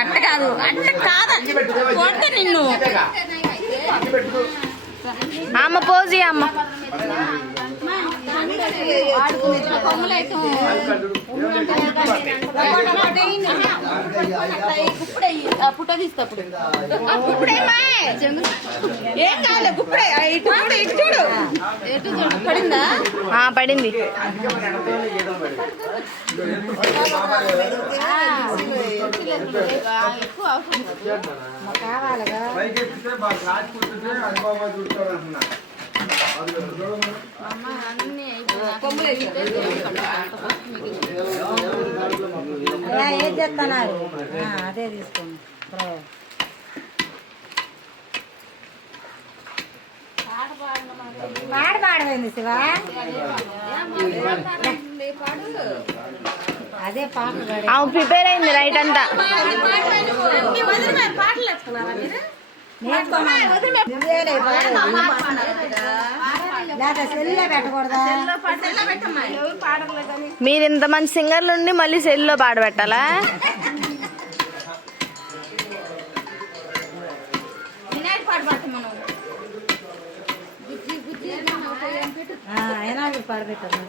అట్ట కాదు కొడితే నిన్ను అమ్మ పోజీ అమ్మ పుట్ట తీస్తప్పుడు ఏం కాదు గుప్పుడే ఇటు చూడు పడిందా పడింది కావాలిగా ఏం చేస్తున్నారు అదే తీసుకోండి పాట పాడమైంది శివ అదే పాట ప్రిపేర్ అయింది రైట్ అంతా మీరు ఇంత మంచి సింగర్లు ఉండి మళ్ళీ సెల్లో పాడబెట్టాలా? పాడబెట్టాలి